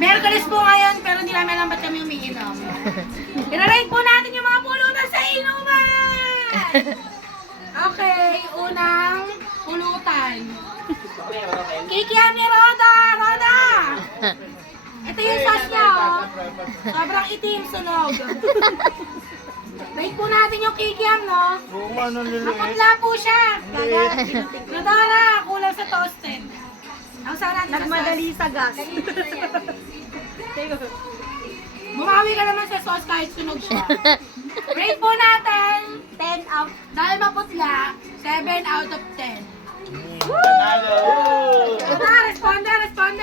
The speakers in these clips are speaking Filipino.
Merkulis po ngayon, pero hindi namin alam ba't kami umiinom. Ira-rate po natin yung mga pulutan sa inuman! Okay, unang pulutan. Kikiam ni Roda! Roda! Ito yung sauce niya, oh. Sobrang itim, sunog. Rate po natin yung kikiam, no? Maputla po siya. Rodora, kulang sa toasted. Ang sarap natin Nagmadali sa gas. Bumawi ka naman sa sauce kahit sunog siya. Rate po natin 10 out. dahil maputla, 7 out of 10. Panalo!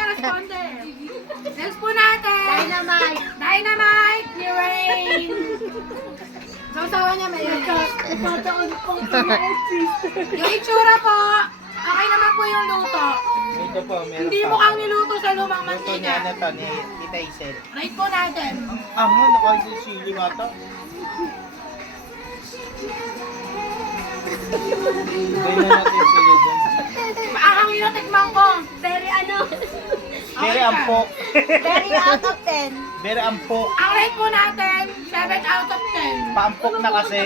Responde. Next po natin. Dynamite ni Rain. Sausawa niya may yung itsura po, okay naman po yung luto. Ito po, meron Hindi pa. mukhang niluto sa lumang Luto niya mantika. na to, ni Tita Isel. Rate po natin. Nakaisip sili nga to. Gawin na natin yung sili dun. Maakang yung tikman ko. Very Very ampok. Very out of 10. Very ampok. Ang rate po natin, 7 out of 10. Paampok na kasi.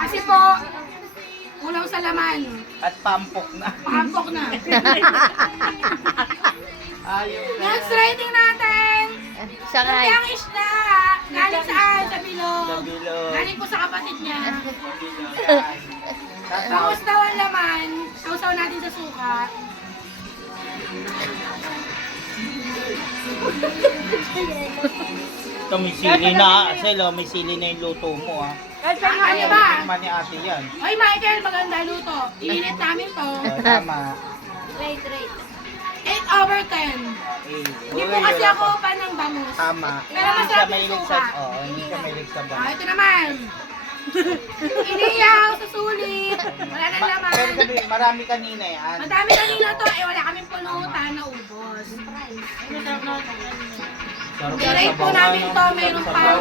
Kasi po, kulang sa laman. At paampok na. Pakampok na. Ayun na. Next rating natin. Sakay. Yung isda. Galing saan? Sa bilog. Sa bilog. Galing po sa kapatid niya. Tapos, Bangus daw ang laman. Sausaw natin sa suka. ito may sili na. Sel, may sili na yung luto mo ah. Ano ba? Tikman ni ate yan. Oy Michael, maganda luto. Ininit namin to. Tama. Rate. 8 over 10. Hindi po kasi ako pa ng bangus. Tama. Pero Hindi siya masarap yung mahilig suka. sa... Oo, hindi siya mahilig sa bang. Ito naman. Iniyaw sa sulit. Wala nang Pero laman. sabi, marami kanina yan. Madami kanina to. Wala kaming pulutan na ubos. Sarap ng I-rate po sabaw, namin ano? to. Meron pa. Sabaw.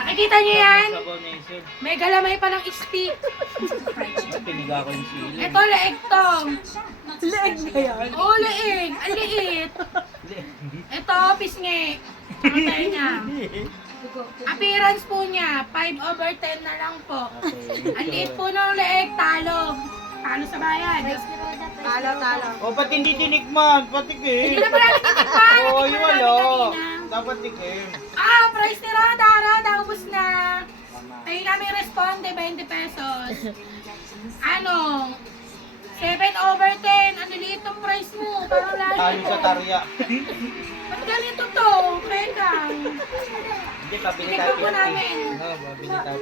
Nakikita niyo yan? Sabaw na yun, sir. May galamay pa ng stick. Piniga ko yung sili. Ito, leeg to. Leeg na yan. Oo, leeg. Ang liit. Ito, pisngi. Ang tayo niya. Appearance po niya, 5 over 10 na lang po. Okay. Ang liit po ng leeg, talo. Talo sa bayan. Talo. O, ba't hindi tinikman? Patikim. Hindi na pala tinikman. Oo, Natikman yun namin wala. kanina. Dapat tikim. Price ni Roda. Roda, ubus na. Tayo namin responde, 20 pesos. Ano? 7 over 10. Ang liit ng price mo. Parang lalo. Talo sa tarya. Ba't ganito to? Teka. Hindi, pabili Tinikman tayo. po namin. Oo, pabili tayo.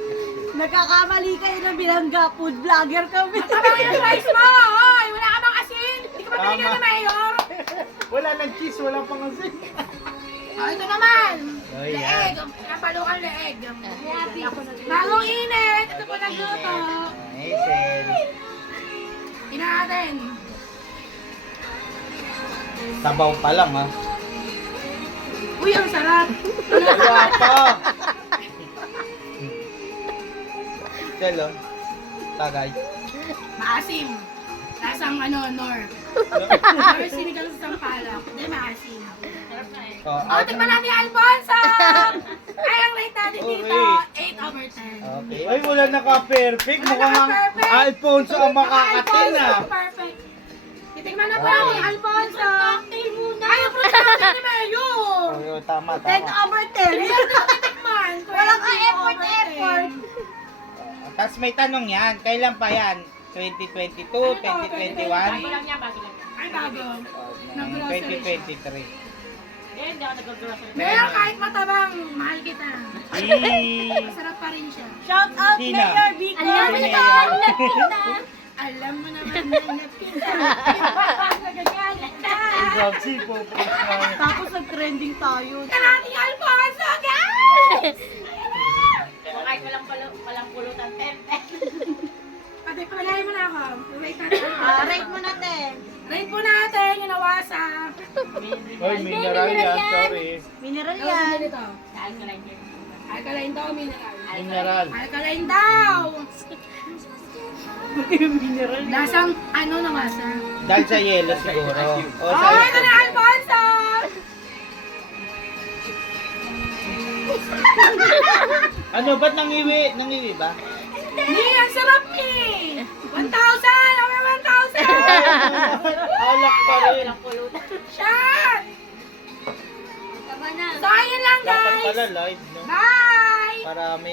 Nagkakamali kayo ng bilangga. Food vlogger kami. Mataba yung price mo. Hoy, wala ka bang asin? Hindi ka ba binigyan Tama. ng mayor? Wala ng cheese, wala pang asin. Ito naman. Oh, Leeg. yan. Napalukan leeg. Bagong init. Ito po nagluto. Hazel. Tina natin. Sabaw pa lang ha. Uy, ang sarap. Wala pa. Hello. Tagay. Maasim. Lasang nor. Nor sinigang sa sampalak. Hindi, maasim. Oh, Tikman natin yung Alfonso! Ay, ang rate natin dito, Okay. 8 over 10. Okay. Ay, wala naka-perfect. Wala Mukhang ang naka-perfect. Alfonso ang makakatin Alfonso, ah. perfect. Titikman na po natin yung Alfonso. Ay, ang fruit cocktail ni Mayor! Oo, tama, 10 tama. over 10. Ayan, titikman. Walang 20 over 10. effort. Tapos may tanong yan. Kailan pa yan? 2022, 2021? Ay, bago. Nag-grocery siya. 2023. Mayor, kahit matabang, mahal kita. Eh, Masarap pa rin siya. Shout out Sina? Mayor Vico. Alam mo Sino na yan? Alam mo naman na napita. Roxy, po-post na. Tapos nag-trending tayo. Ito natin yung Alfonso, guys! Kahit walang pulutan, tempe. Pati palahin mo na ako. Wait natin. Rate mo na 10. Rate po natin yung nawasa. Hoy, mineral yan, sorry. Mineral Ano yan. dito? Alkaline daw, mineral. Mineral. Alkaline daw! Mineral yan. Lasang ano nawasa? Dahil sa yelo siguro. O, Oh, ito na Alfonso! Ano, ba't nangiwi? Nangiwi ba? Hindi, ang sarap eh! 1,000! Okay, 1,000! Alak pa rin. Walang pulutan. Shot! Tama na. So, ayun lang Dapat guys! pala live, no? Bye! Para may